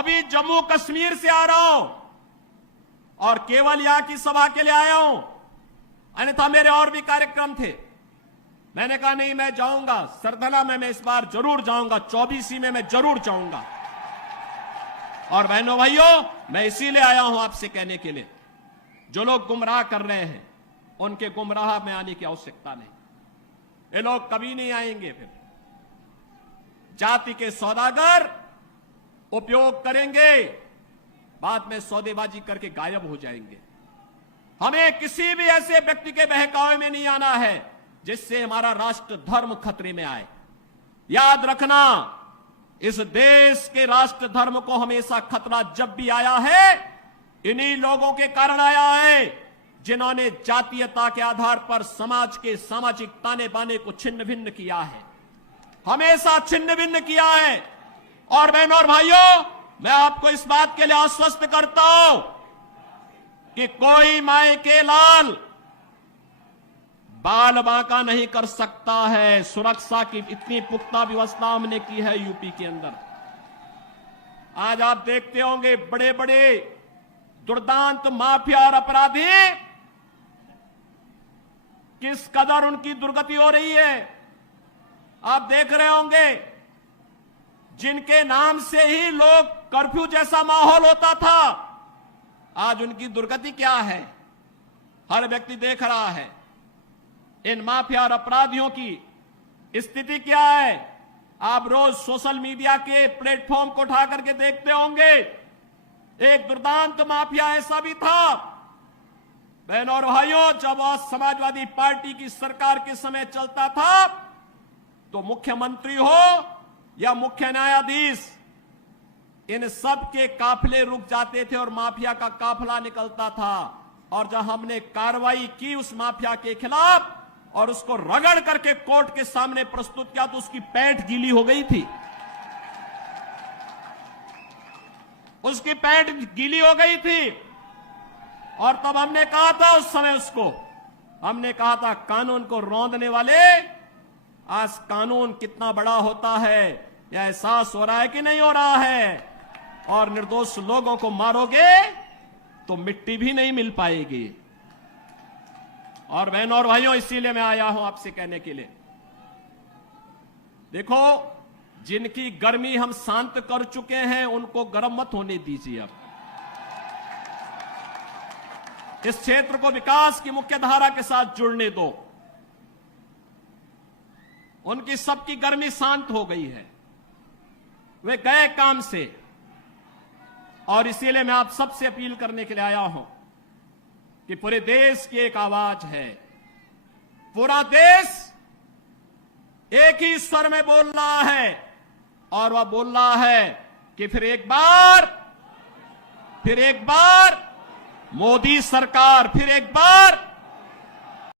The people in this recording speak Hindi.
अभी जम्मू कश्मीर से आ रहा हूं और केवल यहां की सभा के लिए आया हूं, अन्यथा मेरे और भी कार्यक्रम थे। मैंने कहा नहीं, मैं जाऊंगा सरधला में, मैं इस बार जरूर जाऊंगा, 24 में मैं जरूर जाऊंगा। और बहनों भाइयों, मैं इसीलिए आया हूं आपसे कहने के लिए, जो लोग गुमराह कर रहे हैं उनके गुमराह में आने की आवश्यकता नहीं। ये लोग कभी नहीं आएंगे। फिर जाति के सौदागर उपयोग करेंगे, बाद में सौदेबाजी करके गायब हो जाएंगे। हमें किसी भी ऐसे व्यक्ति के बहकावे में नहीं आना है जिससे हमारा राष्ट्र धर्म खतरे में आए। याद रखना, इस देश के राष्ट्र धर्म को हमेशा खतरा जब भी आया है, इन्हीं लोगों के कारण आया है जिन्होंने जातीयता के आधार पर समाज के सामाजिक ताने बाने को छिन्न भिन्न किया है, हमेशा छिन्न भिन्न किया है। और बहनों और भाइयों, मैं आपको इस बात के लिए आश्वस्त करता हूं कि कोई माए के लाल बाल बांका नहीं कर सकता है। सुरक्षा की इतनी पुख्ता व्यवस्था हमने की है यूपी के अंदर। आज आप देखते होंगे बड़े बड़े दुर्दांत माफिया और अपराधी किस कदर उनकी दुर्गति हो रही है। आप देख रहे होंगे, जिनके नाम से ही लोग कर्फ्यू जैसा माहौल होता था, आज उनकी दुर्गति क्या है, हर व्यक्ति देख रहा है। इन माफिया और अपराधियों की स्थिति क्या है, आप रोज सोशल मीडिया के प्लेटफॉर्म को उठा करके देखते होंगे। एक दुर्दांत माफिया ऐसा भी था, बहनों और भाइयों, जब वह समाजवादी पार्टी की सरकार के समय चलता था तो मुख्यमंत्री हो या मुख्य न्यायाधीश, इन सब के काफिले रुक जाते थे और माफिया का काफिला निकलता था। और जब हमने कार्रवाई की उस माफिया के खिलाफ और उसको रगड़ करके कोर्ट के सामने प्रस्तुत किया तो उसकी पैंट गीली हो गई थी, उसकी पैंट गीली हो गई थी। और तब हमने कहा था, उस समय उसको हमने कहा था, कानून को रौंदने वाले, आज कानून कितना बड़ा होता है यह एहसास हो रहा है कि नहीं हो रहा है। और निर्दोष लोगों को मारोगे तो मिट्टी भी नहीं मिल पाएगी। और बहनों और भाइयों, इसीलिए मैं आया हूं आपसे कहने के लिए, देखो, जिनकी गर्मी हम शांत कर चुके हैं उनको गर्म मत होने दीजिए। अब इस क्षेत्र को विकास की मुख्य धारा के साथ जुड़ने दो। उनकी सबकी गर्मी शांत हो गई है, वे गए काम से। और इसीलिए मैं आप सबसे अपील करने के लिए आया हूं कि पूरे देश की एक आवाज है, पूरा देश एक ही स्वर में बोल रहा है। और वह बोल रहा है कि फिर एक बार मोदी सरकार, फिर एक बार